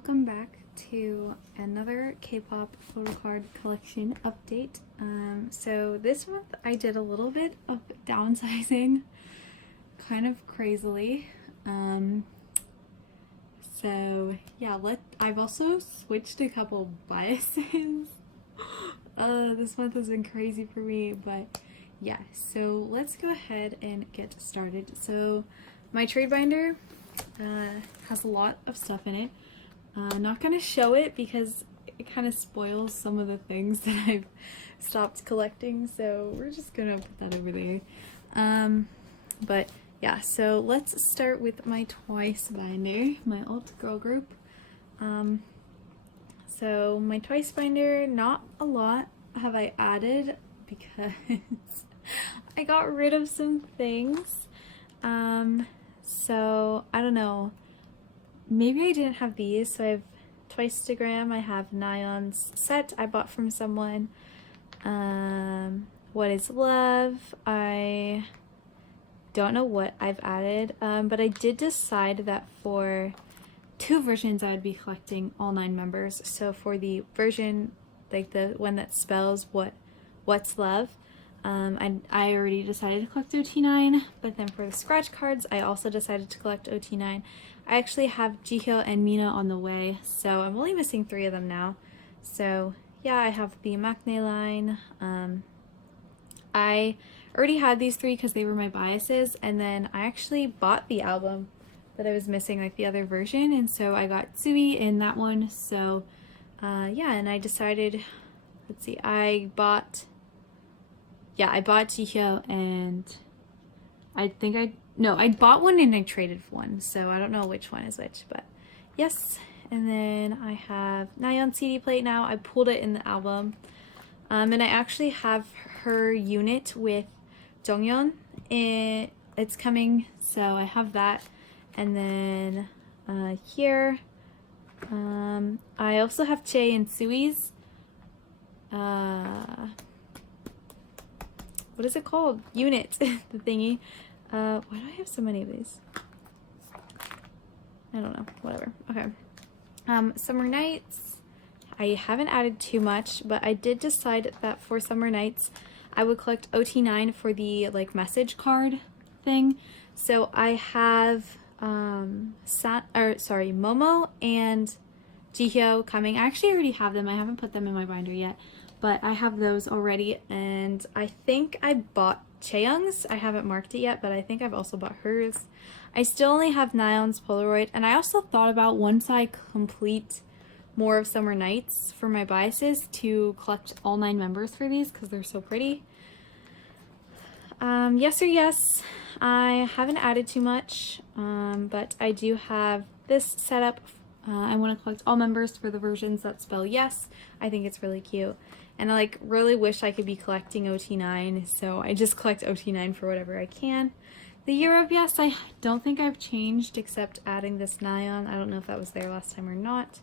welcome back to another K-pop photocard collection update. So this month I did a little bit of downsizing, kind of crazily. So yeah, I've also switched a couple biases. This month has been crazy for me, but yeah, so let's go ahead and get started. So my trade binder has a lot of stuff in it. Not gonna show it because it kind of spoils some of the things that I've stopped collecting, so we're just gonna put that over there. But yeah, so let's start with my Twice binder, my alt girl group. So my Twice binder, not a lot have I added because I got rid of some things. So I don't know, maybe I didn't have these. So I have Twicetagram, I have Nion's set I bought from someone. What is Love? I don't know what I've added, but I did decide that for two versions I would be collecting all 9 members. So for the version, like the one that spells what's love, I already decided to collect OT9, but then for the scratch cards I also decided to collect OT9. I actually have Jihyo and Mina on the way, so I'm only missing 3 of them now. So yeah, I have the Maknae line. I already had these 3 because they were my biases, and then I actually bought the album that I was missing, like the other version, and so I got Tsui in that one. So yeah, and I decided, let's see, I bought Jihyo, and I bought one and I traded one, so I don't know which one is which, but yes. And then I have Nayeon CD plate now. I pulled it in the album, and I actually have her unit with Jonghyun. It's coming, so I have that. And then here, I also have Chae and Sui's. What is it called? Unit, the thingy. Why do I have so many of these? I don't know, whatever. Okay. Summer Nights, I haven't added too much, but I did decide that for Summer Nights, I would collect OT9 for the like message card thing. So I have Momo and Jihyo coming. I actually already have them. I haven't put them in my binder yet, but I have those already, and I think I bought Chaeyoung's. I haven't marked it yet, but I think I've also bought hers. I still only have Nayeon's Polaroid, and I also thought about, once I complete more of Summer Nights for my biases, to collect all 9 members for these because they're so pretty. Yes or yes, I haven't added too much, but I do have this setup. I want to collect all members for the versions that spell yes. I think it's really cute. And I really wish I could be collecting OT9, so I just collect OT9 for whatever I can. The year of yes, I don't think I've changed except adding this Nayeon. I don't know if that was there last time or not.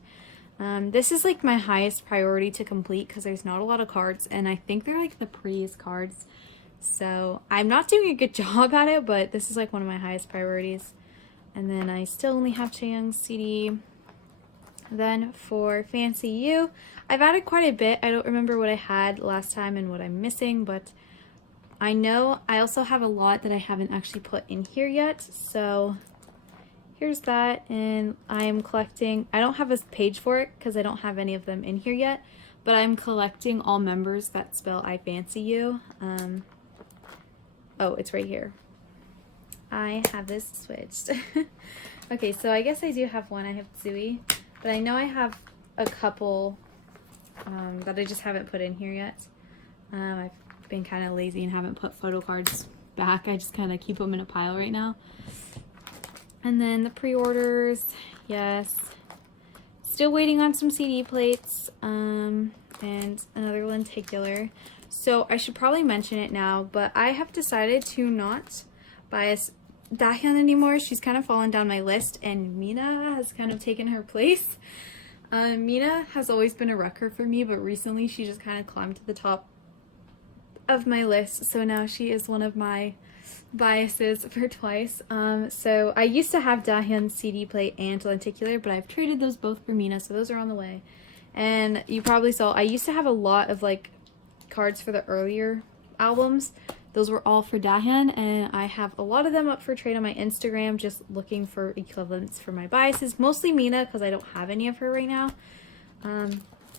This is my highest priority to complete because there's not a lot of cards, and I think they're the prettiest cards. So I'm not doing a good job at it, but this is one of my highest priorities. And then I still only have Chaeyoung's CD. Then for Fancy You, I've added quite a bit. I don't remember what I had last time and what I'm missing, but I know I also have a lot that I haven't actually put in here yet. So here's that, and I am collecting, I don't have a page for it because I don't have any of them in here yet, but I'm collecting all members that spell I Fancy You. Oh, it's right here. I have this switched. Okay, so I guess I do have one. I have Tsui. But I know I have a couple that I just haven't put in here yet. I've been kind of lazy and haven't put photo cards back. I just kind of keep them in a pile right now. And then the pre-orders, yes. Still waiting on some CD plates, and another lenticular. So I should probably mention it now, but I have decided to not bias Dahyun anymore. She's kind of fallen down my list, and Mina has kind of taken her place. Mina has always been a wrecker for me, but recently she just kind of climbed to the top of my list, so now she is one of my biases for Twice. So I used to have Dahyun's CD plate and lenticular, but I've traded those both for Mina, so those are on the way. And you probably saw I used to have a lot of like cards for the earlier albums. Those were all for Dahyun, and I have a lot of them up for trade on my Instagram, just looking for equivalents for my biases. Mostly Mina, because I don't have any of her right now.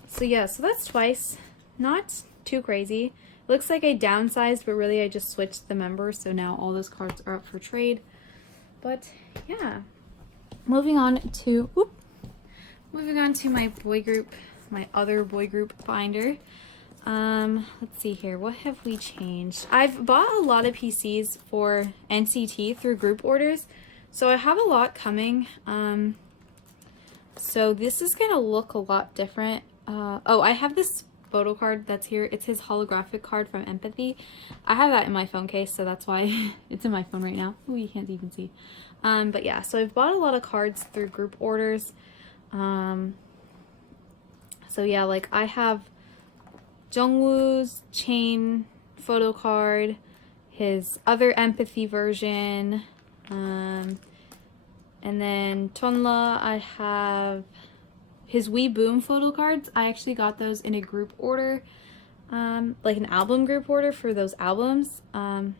So yeah, so that's Twice. Not too crazy. Looks like I downsized, but really I just switched the members, so now all those cards are up for trade. But yeah, moving on to my boy group, my other boy group binder. Let's see here. What have we changed? I've bought a lot of PCs for NCT through group orders, so I have a lot coming. So this is gonna look a lot different. Oh, I have this photo card that's here. It's his holographic card from Empathy. I have that in my phone case, so that's why it's in my phone right now. Oh, you can't even see. But yeah, so I've bought a lot of cards through group orders. So yeah, like I have Jungwoo's chain photo card, his other Empathy version, and then Tonla, I have his We Boom photo cards. I actually got those in a group order, like an album group order for those albums. And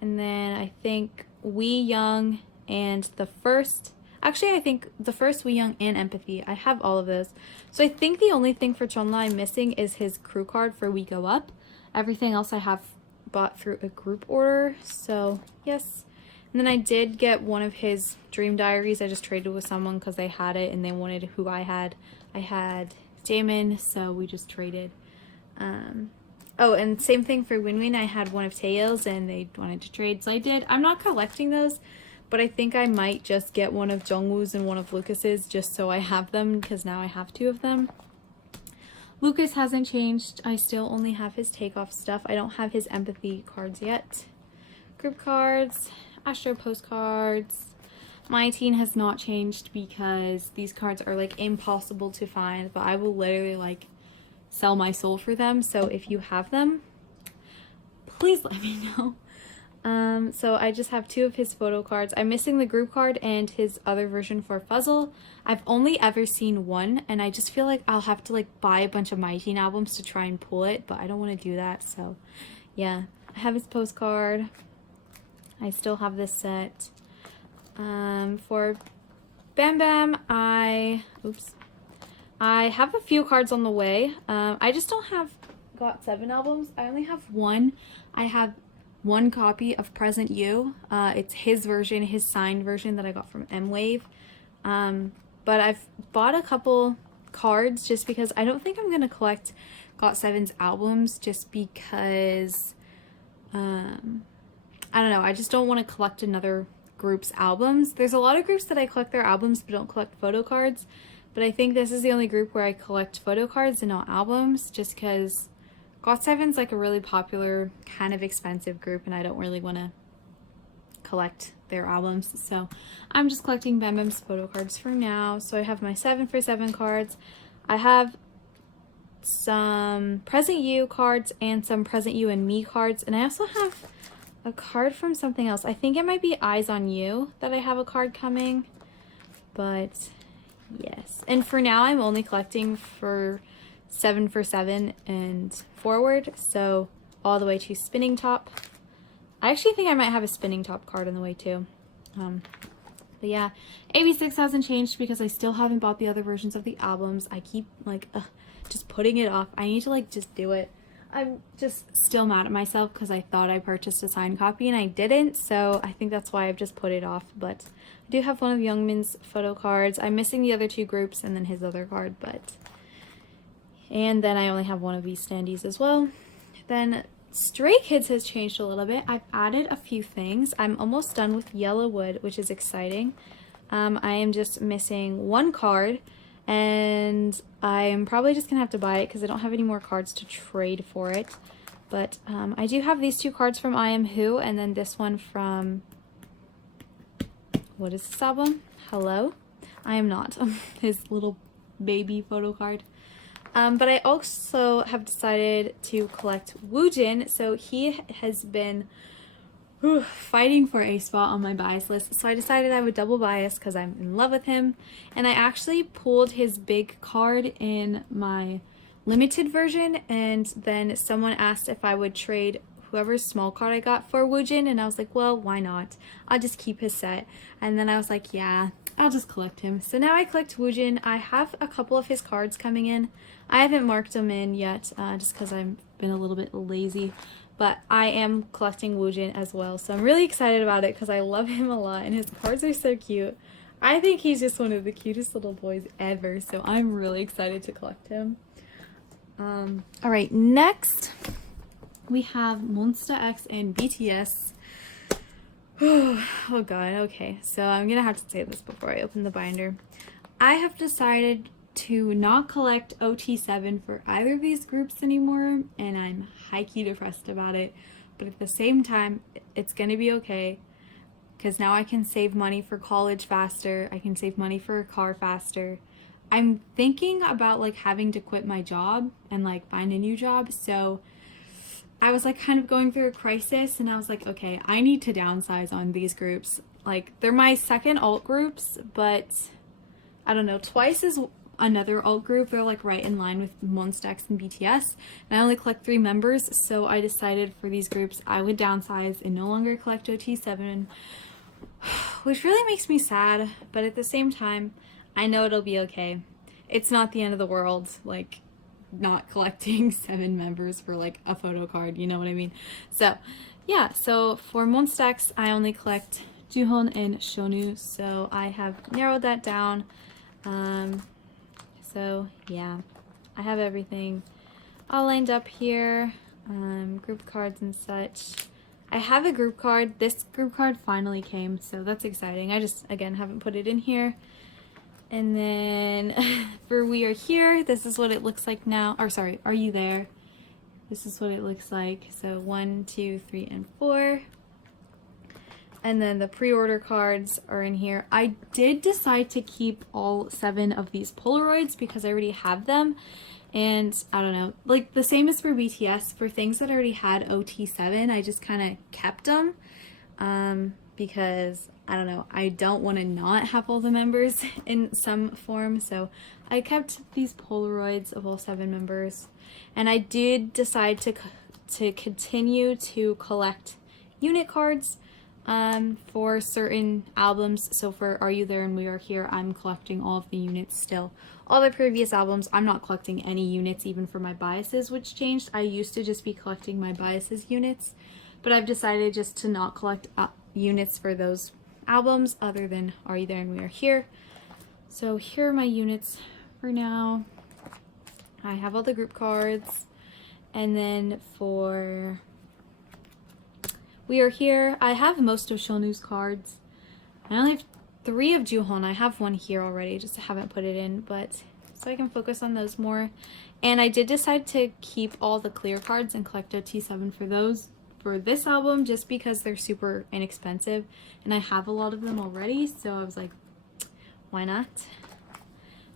then I think We Young and the first, actually I think the first We Young and Empathy. I have all of those. So I think the only thing for Chunla I'm missing is his crew card for We Go Up. Everything else I have bought through a group order. So yes. And then I did get one of his Dream Diaries. I just traded with someone because they had it and they wanted who I had. I had Damon, so we just traded. Oh, and same thing for Winwin. I had one of Taeil's and they wanted to trade, so I did. I'm not collecting those, but I think I might just get one of Jungwoo's and one of Lucas's just so I have them, because now I have two of them. Lucas hasn't changed. I still only have his takeoff stuff. I don't have his Empathy cards yet. Group cards, Astro postcards. My teen has not changed because these cards are like impossible to find, but I will literally like sell my soul for them. So if you have them, please let me know. So I just have two of his photo cards. I'm missing the group card and his other version for Fuzzle. I've only ever seen one, and I just feel like I'll have to like buy a bunch of My Teen albums to try and pull it, but I don't want to do that. So yeah, I have his postcard. I still have this set. For Bam Bam, I have a few cards on the way. I just don't have GOT7 albums. I only have one. I have one copy of Present You. It's his version, his signed version that I got from M-Wave. But I've bought a couple cards just because I don't think I'm going to collect GOT7's albums, just because, I don't know, I just don't want to collect another group's albums. There's a lot of groups that I collect their albums but don't collect photo cards, but I think this is the only group where I collect photo cards and not albums, just because GOT7's like a really popular, kind of expensive group and I don't really want to collect their albums. So I'm just collecting Bam Bam's photo cards for now. So I have my 7 for 7 cards. I have some Present You cards and some Present You and Me cards, and I also have a card from something else. I think it might be Eyes on You that I have a card coming, but yes. And for now I'm only collecting for 7 for 7 and forward, so all the way to Spinning Top. I actually think I might have a Spinning Top card on the way too. But yeah, AB6 hasn't changed because I still haven't bought the other versions of the albums. I keep like just putting it off. I need to like just do it. I'm just still mad at myself because I thought I purchased a signed copy and I didn't, so I think that's why I've just put it off. But I do have one of Youngmin's photo cards. I'm missing the other two groups and then his other card, and then I only have one of these standees as well. Then Stray Kids has changed a little bit. I've added a few things. I'm almost done with Yellowwood, which is exciting. I am just missing one card, and I'm probably just gonna have to buy it because I don't have any more cards to trade for it. But I do have these two cards from I Am Who, and then this one from, what is this album? Hello? I Am Not. His little baby photo card. But I also have decided to collect Woojin. So he has been fighting for a spot on my bias list. So I decided I would double bias because I'm in love with him. And I actually pulled his big card in my limited version, and then someone asked if I would trade whoever's small card I got for Woojin, and I was like, well, why not? I'll just keep his set. And then I was like, yeah, I'll just collect him. So now I collect Woojin. I have a couple of his cards coming in. I haven't marked them in yet, just because I've been a little bit lazy. But I am collecting Woojin as well, so I'm really excited about it because I love him a lot and his cards are so cute. I think he's just one of the cutest little boys ever, so I'm really excited to collect him. Alright, next we have Monsta X and BTS. Oh god, okay, so I'm gonna have to say this before I open the binder. I have decided to not collect OT7 for either of these groups anymore, and I'm high-key depressed about it, but at the same time, it's gonna be okay, because now I can save money for college faster, I can save money for a car faster. I'm thinking about like having to quit my job and like find a new job, so I was like kind of going through a crisis, and I was like, okay, I need to downsize on these groups. Like, they're my second alt groups, but I don't know, Twice is another alt group. They're like right in line with Monsta X and BTS, and I only collect 3 members, so I decided for these groups I would downsize and no longer collect OT7, which really makes me sad, but at the same time I know it'll be okay. It's not the end of the world, like not collecting 7 members for like a photo card, you know what I mean? So yeah, so for Monsta X I only collect Joohon and Shonu, so I have narrowed that down. So yeah, I have everything all lined up here, group cards and such. I have a group card. This group card finally came, so that's exciting. I just, again, haven't put it in here. And then for We Are Here, this is what it looks like now. Or sorry, Are You There? This is what it looks like. So 1, 2, 3, and 4. And then the pre-order cards are in here. I did decide to keep all 7 of these Polaroids because I already have them. And I don't know, like the same as for BTS, for things that already had OT7, I just kind of kept them. Because I don't know, I don't want to not have all the members in some form. So I kept these Polaroids of all 7 members. And I did decide to continue to collect unit cards for certain albums. So for Are You There and We Are Here, I'm collecting all of the units still. All the previous albums, I'm not collecting any units even for my biases, which changed. I used to just be collecting my biases units, but I've decided just to not collect units for those albums other than Are You There and We Are Here. So here are my units for now. I have all the group cards, and then for We Are Here, I have most of Shonu's cards. I only have 3 of Joohon. I have 1 here already, just haven't put it in, but so I can focus on those more. And I did decide to keep all the clear cards and collect OT7 for those for this album, just because they're super inexpensive and I have a lot of them already, so I was like, why not?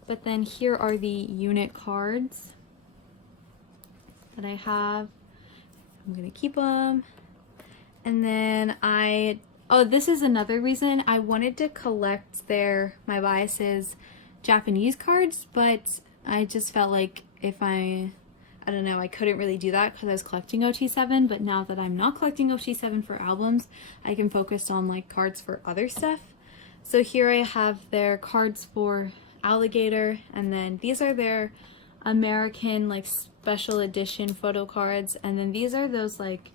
But then here are the unit cards that I have. I'm gonna keep them. And then oh, this is another reason I wanted to collect my biases Japanese cards, but I just felt like if I don't know, I couldn't really do that because I was collecting OT7, but now that I'm not collecting OT7 for albums, I can focus on like cards for other stuff. So here I have their cards for Alligator, and then these are their American like special edition photo cards, and then these are those like,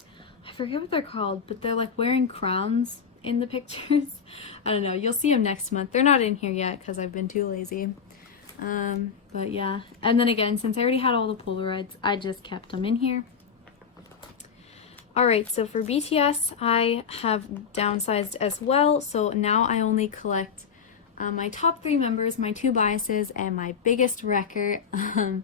I forget what they're called, but they're like wearing crowns in the pictures. I don't know, you'll see them next month. They're not in here yet because I've been too lazy. But yeah, and then again, since I already had all the Polaroids, I just kept them in here. Alright, so for BTS, I have downsized as well, so now I only collect my top 3 members, my 2 biases, and my biggest wrecker. So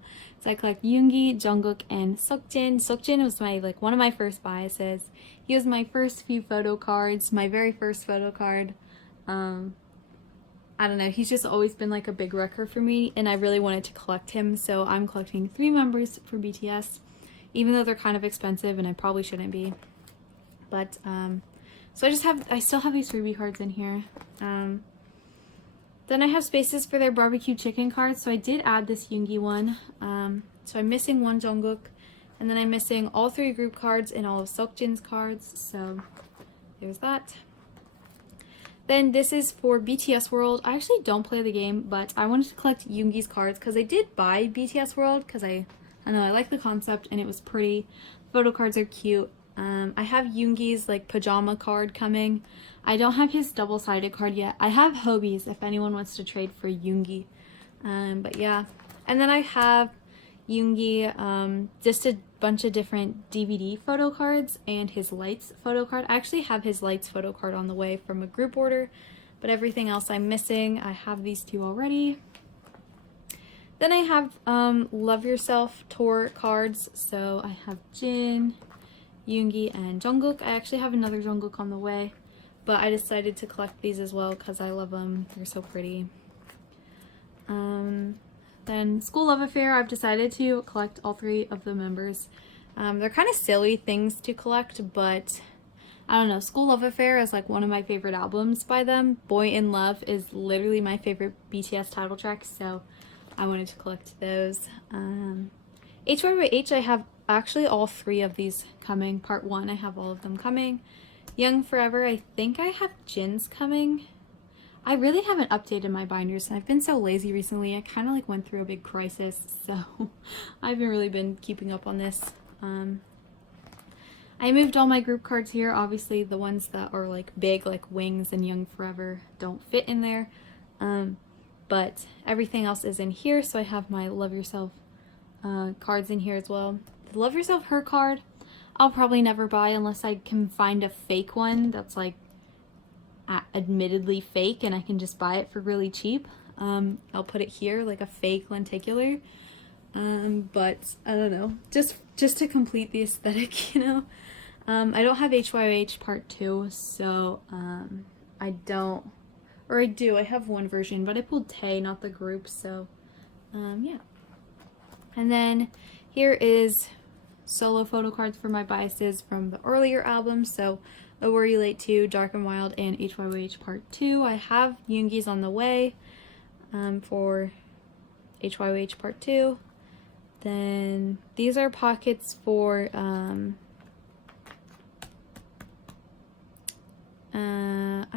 I collect Yoongi, Jungkook, and Seokjin. Seokjin was one of my first biases. He was my first few photo cards, my very first photo card. I don't know, he's just always been like a big wrecker for me, and I really wanted to collect him, so I'm collecting 3 members for BTS, even though they're kind of expensive and I probably shouldn't be. But so I still have these freebie cards in here. Then I have spaces for their barbecue chicken cards, so I did add this Yoongi one. So I'm missing 1 Jungkook, and then I'm missing all 3 group cards and all of Seokjin's cards, so there's that. Then this is for BTS World. I actually don't play the game, but I wanted to collect Yoongi's cards because I did buy BTS World because I don't know, I like the concept and it was pretty. Photo cards are cute. I have Yoongi's like pajama card coming. I don't have his double-sided card yet. I have Hobie's if anyone wants to trade for Yoongi. But yeah. And then I have Yoongi, just a bunch of different DVD photo cards and his Lights photo card. I actually have his Lights photo card on the way from a group order, but everything else I'm missing. I have these 2 already. Then I have Love Yourself tour cards. So I have Jin, Yoongi, and Jungkook. I actually have another Jungkook on the way, but I decided to collect these as well because I love them. They're so pretty. Then School Love Affair, I've decided to collect all 3 of the members. They're kind of silly things to collect, but I don't know. School Love Affair is like one of my favorite albums by them. Boy in Love is literally my favorite BTS title track, so I wanted to collect those. HYYH, I have actually all 3 of these coming. Part 1, I have all of them coming. Young Forever, I think I have Jin's coming. I really haven't updated my binders, and I've been so lazy recently. I kind of like went through a big crisis, so I haven't really been keeping up on this. I moved all my group cards here. Obviously, the ones that are like big, like Wings and Young Forever, don't fit in there. But everything else is in here, so I have my Love Yourself cards in here as well. The Love Yourself Her card, I'll probably never buy unless I can find a fake one that's like admittedly fake and I can just buy it for really cheap. I'll put it here, like a fake lenticular. But I don't know, just to complete the aesthetic, you know. I don't have HYH Part 2, so I don't, or I do, I have one version, but I pulled Tae, not the group, so yeah. And then here is solo photo cards for my biases from the earlier albums, so Oh Were You Late 2, Dark and Wild, and HYYH Part 2. I have Yoongi's on the way for HYYH Part 2. Then these are pockets for I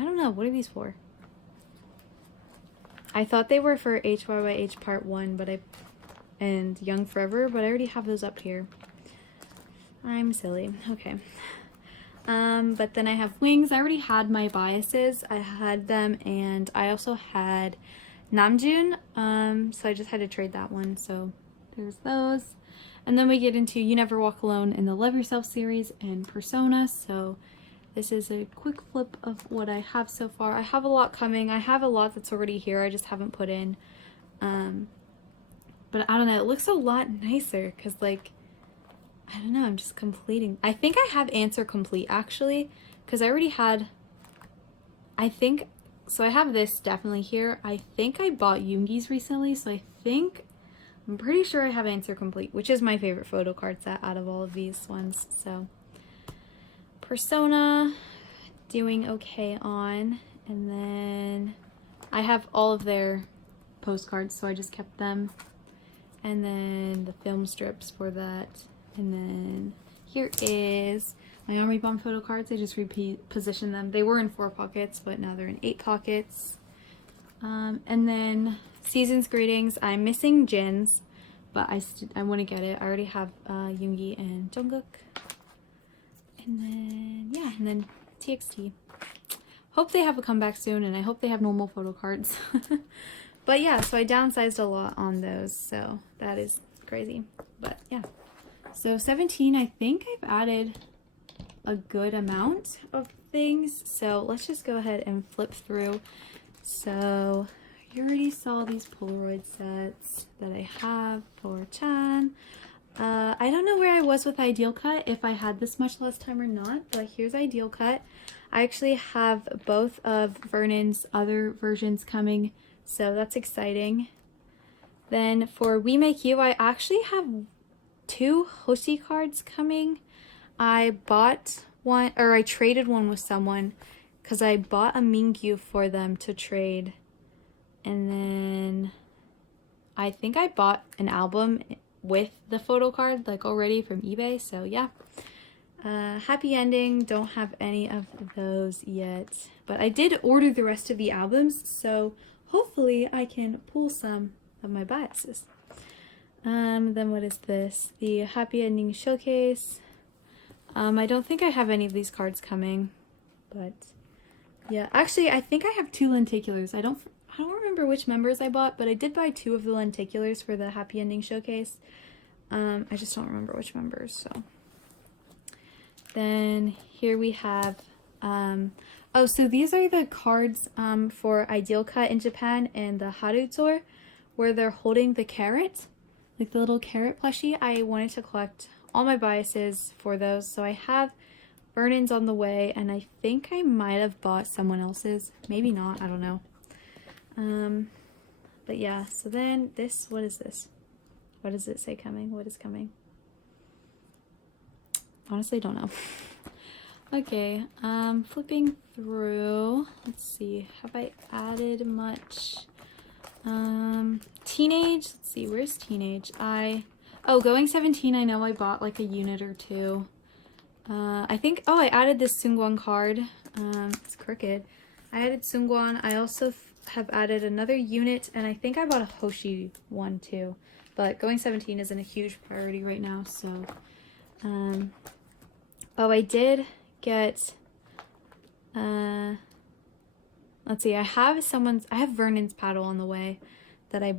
don't know, what are these for? I thought they were for HYYH Part 1, but and Young Forever, but I already have those up here. I'm silly. Okay. But then I have Wings. I already had my biases. I had them, and I also had Namjoon. So I just had to trade that one. So there's those. And then we get into You Never Walk Alone in the Love Yourself series and Persona. So this is a quick flip of what I have so far. I have a lot coming. I have a lot that's already here. I just haven't put in. But I don't know. It looks a lot nicer because, like, I don't know. I'm just completing. I think I have Answer Complete, actually, because I already had, I think, so I have this definitely here. I think I bought Yoongi's recently, so I'm pretty sure I have Answer Complete, which is my favorite photo card set out of all of these ones. So Persona, doing okay on, and then I have all of their postcards, so I just kept them, and then the film strips for that, and then here is my Army Bomb photo cards. I just repositioned them. They were in 4 pockets, but now they're in 8 pockets. And then Season's Greetings. I'm missing Jin's, but I want to get it. I already have Yoongi and Jungkook. And then, yeah, and then TXT. Hope they have a comeback soon, and I hope they have normal photo cards. But yeah, so I downsized a lot on those, so that is crazy. But yeah. So 17, I think I've added a good amount of things. So let's just go ahead and flip through. So you already saw these Polaroid sets that I have for Chan. I don't know where I was with Ideal Cut, if I had this much last time or not, but here's Ideal Cut. I actually have both of Vernon's other versions coming, so that's exciting. Then for We Make You, I actually have 2 Hoshi cards coming. I bought one, or I traded one with someone because I bought a Mingyu for them to trade. And then I think I bought an album with the photo card like already from eBay, so yeah. Happy Ending, don't have any of those yet, but I did order the rest of the albums, so hopefully I can pull some of my biases. Then what is this? The Happy Ending Showcase. I don't think I have any of these cards coming, but yeah, actually I think I have 2 lenticulars. I don't remember which members I bought, but I did buy 2 of the lenticulars for the Happy Ending Showcase. I just don't remember which members, so. Then here we have, oh, so these are the cards for Ideal Cut in Japan and the Haru Tour, where they're holding the carrot, like the little carrot plushie. I wanted to collect all my biases for those, so I have Vernon's on the way, and I think I might have bought someone else's, maybe not, I don't know. But yeah, so then this, what is this? What does it say coming? What is coming? Honestly, don't know. Okay, flipping through, let's see, have I added much? Teenage, let's see, where's Teenage? Oh, Going 17, I know I bought like a unit or 2. I think, oh, I added this Seungwon card. It's crooked. I added Seungwon. I also have added another unit, and I think I bought a Hoshi one too. But Going 17 isn't a huge priority right now, so. Oh, I did get, let's see, I have Vernon's paddle on the way that I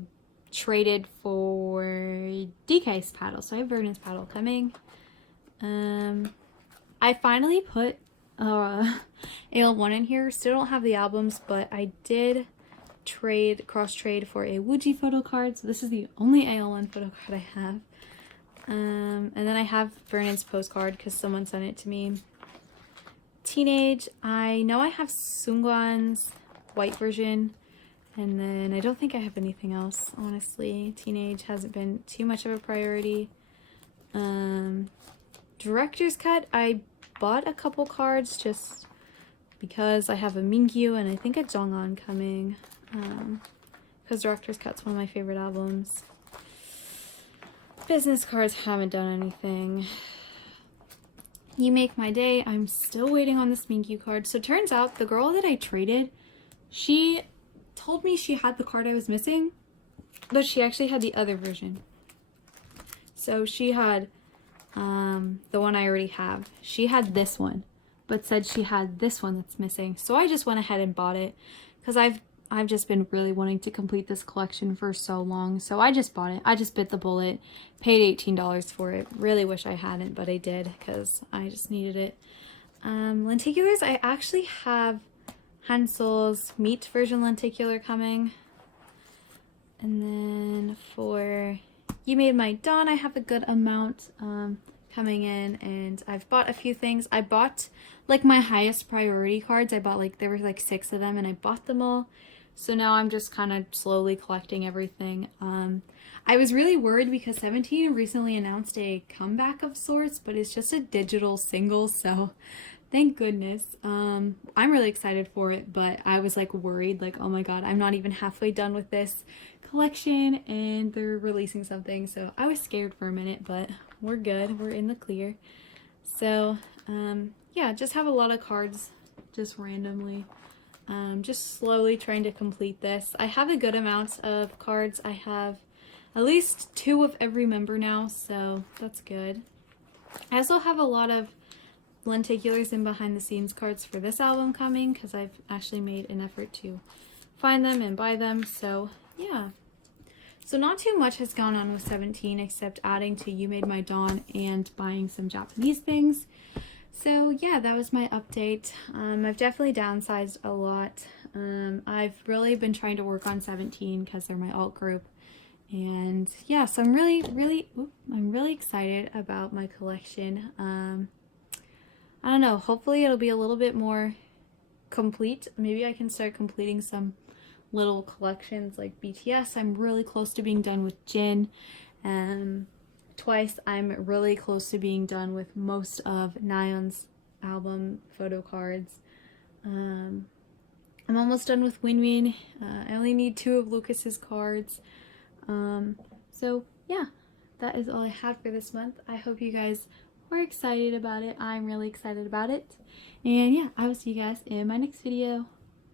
traded for DK's paddle, so I have Vernon's paddle coming. I finally put AL1 in here. Still don't have the albums, but I did cross trade for a Wuji photo card, so this is the only AL1 photo card I have. And then I have Vernon's postcard because someone sent it to me. Teenage, I know I have Seungwon's white version, and then I don't think I have anything else, honestly. Teenage hasn't been too much of a priority. Director's Cut, I bought a couple cards just because I have a Mingyu and I think a Jong'an coming, because Director's Cut's one of my favorite albums. Business cards haven't done anything. You Make My Day, I'm still waiting on this Mingyu card. So turns out the girl that I traded, she told me she had the card I was missing, but she actually had the other version. So she had the one I already have. She had this one, but said she had this one that's missing. So I just went ahead and bought it because I've just been really wanting to complete this collection for so long. So I just bought it. I just bit the bullet, paid $18 for it. Really wish I hadn't, but I did because I just needed it. Lenticulars, I actually have Hansel's Meat version lenticular coming. And then for You Made My Dawn, I have a good amount coming in, and I've bought a few things. I bought like my highest priority cards. I bought there were like 6 of them, and I bought them all. So now I'm just kind of slowly collecting everything. I was really worried because 17 recently announced a comeback of sorts, but it's just a digital single, so thank goodness. I'm really excited for it, but I was like worried, like, oh my god, I'm not even halfway done with this collection and they're releasing something. So I was scared for a minute, but we're good. We're in the clear. So yeah, just have a lot of cards just randomly. Just slowly trying to complete this. I have a good amount of cards. I have at least 2 of every member now, so that's good. I also have a lot of lenticulars and behind the scenes cards for this album coming because I've actually made an effort to find them and buy them, so yeah. So not too much has gone on with 17 except adding to You Made My Dawn and buying some Japanese things. So yeah, that was my update. I've definitely downsized a lot. I've really been trying to work on 17 because they're my alt group. And yeah, so I'm really excited about my collection. I don't know, hopefully it'll be a little bit more complete. Maybe I can start completing some little collections like BTS. I'm really close to being done with Jin. Twice, I'm really close to being done with most of Nayeon's album photo cards. I'm almost done with Winwin. I only need 2 of Lucas's cards. So yeah, that is all I have for this month. I hope you guys were excited about it. I'm really excited about it. And yeah, I will see you guys in my next video.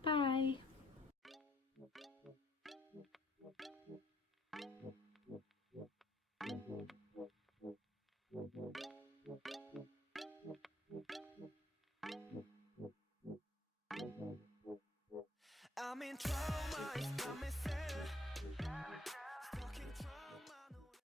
Bye!